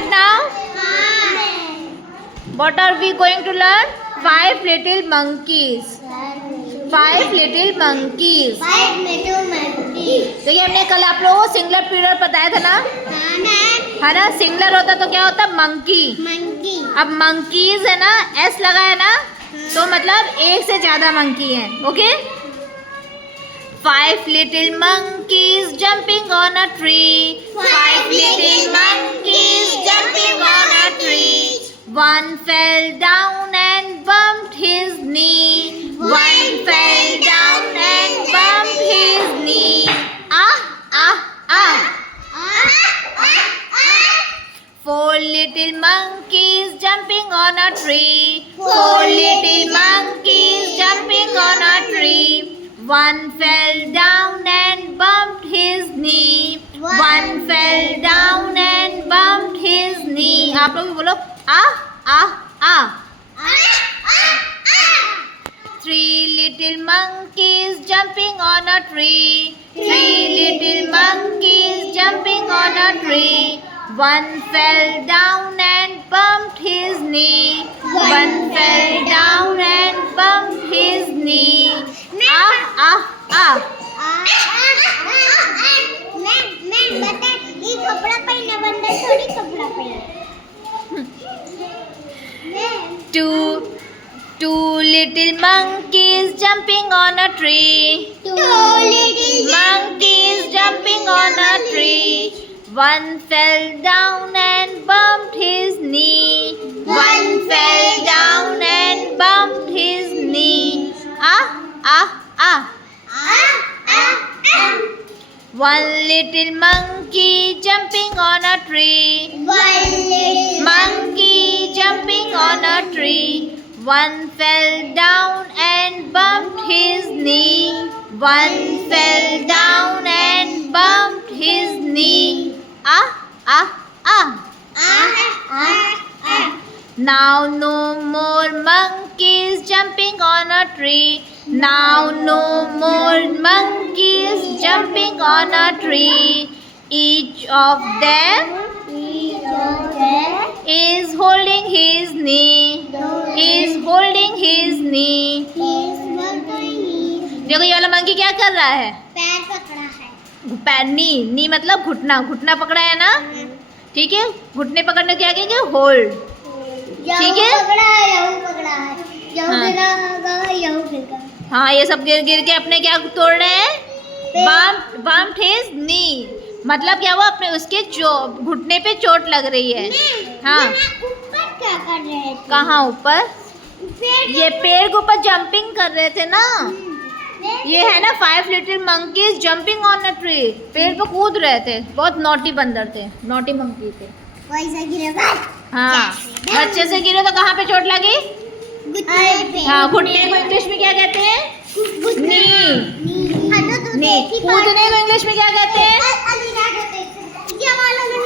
right now? What are we going to learn? 5 little monkeys. 5 little monkeys. देखिए हमने कल आप लोगों को सिंगुलर प्लूरल बताया था ना, है ना? सिंगुलर होता तो क्या होता? मंकी। अब मंकीज है ना, एस लगा है ना, तो मतलब एक से ज्यादा मंकी है। Okay, 5 little monkeys jumping on a tree. 5 little monkeys jumping on a tree. One fell down and bumped his knee. One fell down and bumped his knee. Ah, ah, ah. 4 little monkeys jumping on a tree. 4 little monkeys jumping on a tree. One fell down and bumped his knee. One fell down and bumped his knee. आप लोग भी बोलो ah ah ah. 3 little monkeys jumping on a tree. 3 little monkeys jumping on a tree. One fell down and bumped his knee. One fell down and bumped his knee. Ah ah ah. मैं बता ये कपड़ा पहना बंदर थोड़ी कपड़ा पहना। Two little monkeys jumping on a tree. 2 little Monkeys jumping on a tree. One fell down and bumped his knee. One fell down and bumped his knee. Ah ah ah. One little monkey jumping on a tree. Monkey jumping on a tree. One fell down and bumped his knee. One fell down and bumped his knee. Ah ah ah. Now no more monkeys jumping on a tree. Now no more monkeys jumping on a tree. Each of them is holding his knee. Is holding his knee. देखो ये वाला monkey क्या कर रहा है? पैर पकड़ा है। पैर नी मतलब घुटना, घुटना पकड़ा है ना, ठीक है? घुटने पकड़ने क्या कहेंगे? होल्ड। ठीक है, हाँ ये सब गिर गिर के अपने क्या तोड़ रहे हैं? बम्प हिज नी, मतलब क्या हुआ? अपने उसके घुटने पे चोट लग रही है। हाँ, ऊपर क्या कर रहे थे? कहाँ ऊपर? ये पेड़ के ऊपर जंपिंग कर रहे थे ना। ये है ना 5 little monkeys jumping on a tree. पेड़ पे कूद रहे थे, बहुत नॉटी बंदर थे, नॉटी मंकी थे। वैसा गिरेगा। हाँ, बच्चे से गिरे तो कहाँ पे चोट लगी? हाँ, घुटने को इंग्लिश में क्या कहते हैं? नी। कूदने को इंग्लिश में क्या कहते हैं?